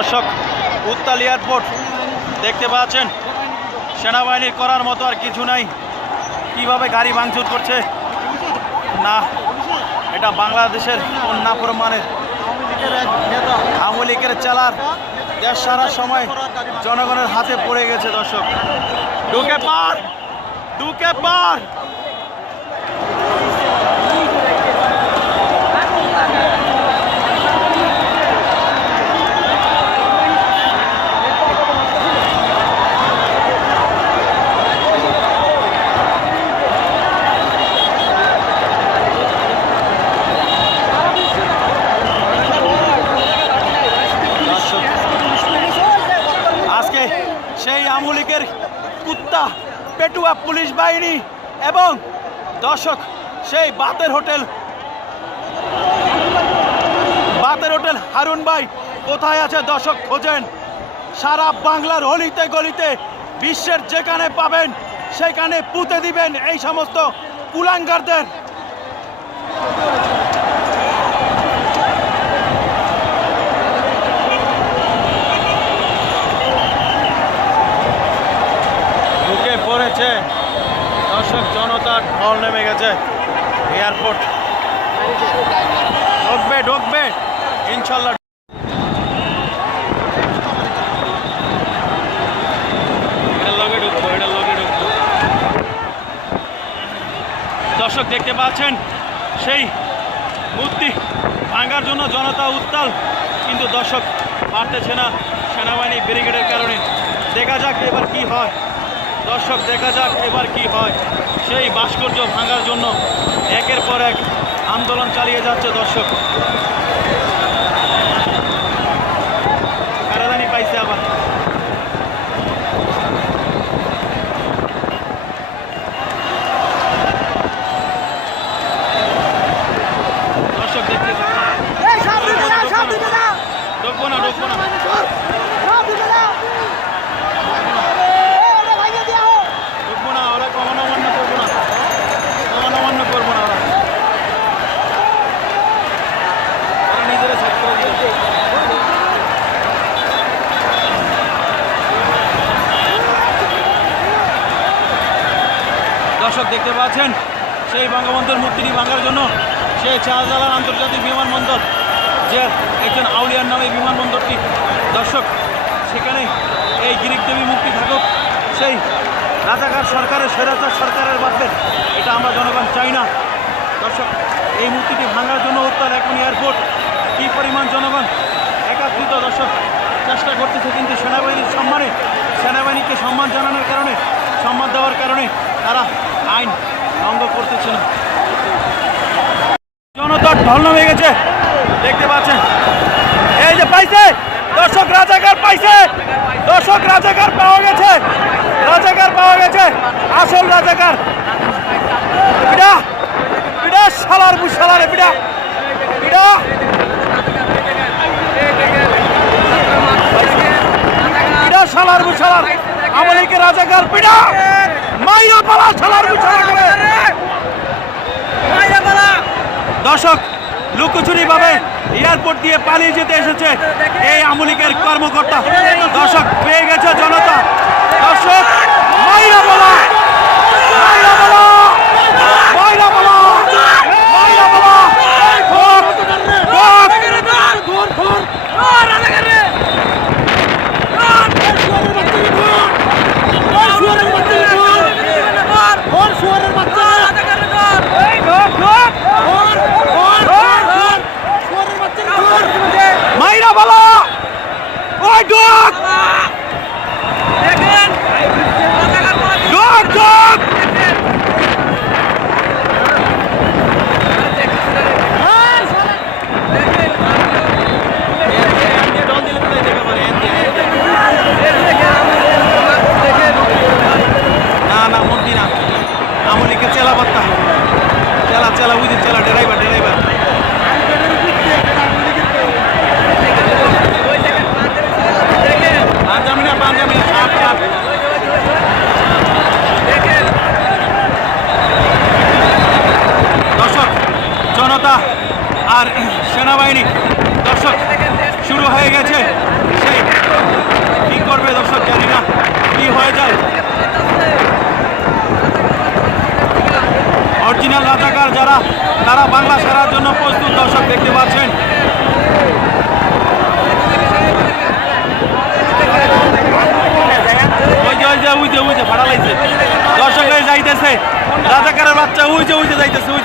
দর্শক উত্তাল এয়ারপোর্ট দেখতে পাচ্ছেন। সেনাবাহিনীর করার মতো আর কিছু নাই। কীভাবে গাড়ি ভাঙচুর করছে? না, এটা বাংলাদেশের কন্যা প্রমাণের। আওয়ামী লীগের চালার দেশ সারার সময় জনগণের হাতে পড়ে গেছে দর্শক। ঢুকে পার ঢুকে পার দর্শক আজকে সেই আমলিকের কুত্তা পেটুয়া পুলিশ বাহিনী এবং দর্শক, সেই বাতের হোটেল। বাতের হোটেল হারুন ভাই, কোথায় আছে দর্শক খোঁজেন। সারা বাংলার অলিতে গলিতে বিশ্বের যেখানে পাবেন, সেখানে পুঁতে দিবেন এই সমস্ত কুলাঙ্গারদের ঢুকে পড়েছে দর্শক ঢল নেমে গেছে। এয়ারপোর্ট। ঢুকবে ঢুকবে। ইনশাল্লাহ দর্শক দেখতে পাচ্ছেন, সেই মূর্তি ভাঙার জন্য জনতা উত্তাল, কিন্তু দর্শক পারতেছে না সেনাবাহিনী ব্যারিকেডের কারণে। দেখা যাক এবার কি হয়। দর্শক, দেখা যাক এবার কি হয়। সেই ভাস্কর্য ভাঙার জন্য একের পর এক আন্দোলন চালিয়ে যাচ্ছে দর্শক। কারাদানি পাইছে আবার। দর্শক দেখতে ঢুকবো না ঢুকবো না। দর্শক দেখতে পাচ্ছেন, সেই বঙ্গবন্ধুর মূর্তিটি ভাঙার জন্য সেই শাহজালাল আন্তর্জাতিক বিমানবন্দর, যে একজন আউলিয়ার নামে বিমানবন্দরটি। দর্শক সেখানে এই গিরিক দেবী মুক্তি থাকুক, সেই রাজাকার সরকারের, স্বৈরাচার সরকারের বাদে এটা আমরা জনগণ চাই না। দর্শক, এই মূর্তিটি ভাঙার জন্য উত্তর এখন এয়ারপোর্ট। কী পরিমাণ জনগণ একাত্রিত দর্শক, চেষ্টা করতেছে কিন্তু সেনাবাহিনীর সম্মানে, সেনাবাহিনীকে সম্মান জানানোর কারণে, সম্মান দেওয়ার কারণে তারা আইন ভঙ্গ করতেছে না। জনতার ঢল নামে গেছে। দেখতে পাচ্ছেন। এই যে পাইছে। দর্শক রাজাকার পাইছে। দর্শক রাজাকার পাওয়া গেছে। রাজাকার পাওয়া গেছে। আসল রাজাকার। বিড়া। বিড়া শালার বুশালারে বিড়া। বিড়া। বিড়া শালার বুশালার আমাদেরকে রাজাকার বিড়া। পালা করে। দর্শক লুকোচুরি ভাবে এয়ারপোর্ট দিয়ে পালিয়ে যেতে এসেছে এই আমলিকের কর্মকর্তা। দর্শক পেয়ে গেছে জনতা। দর্শক মাইরা বলা ডক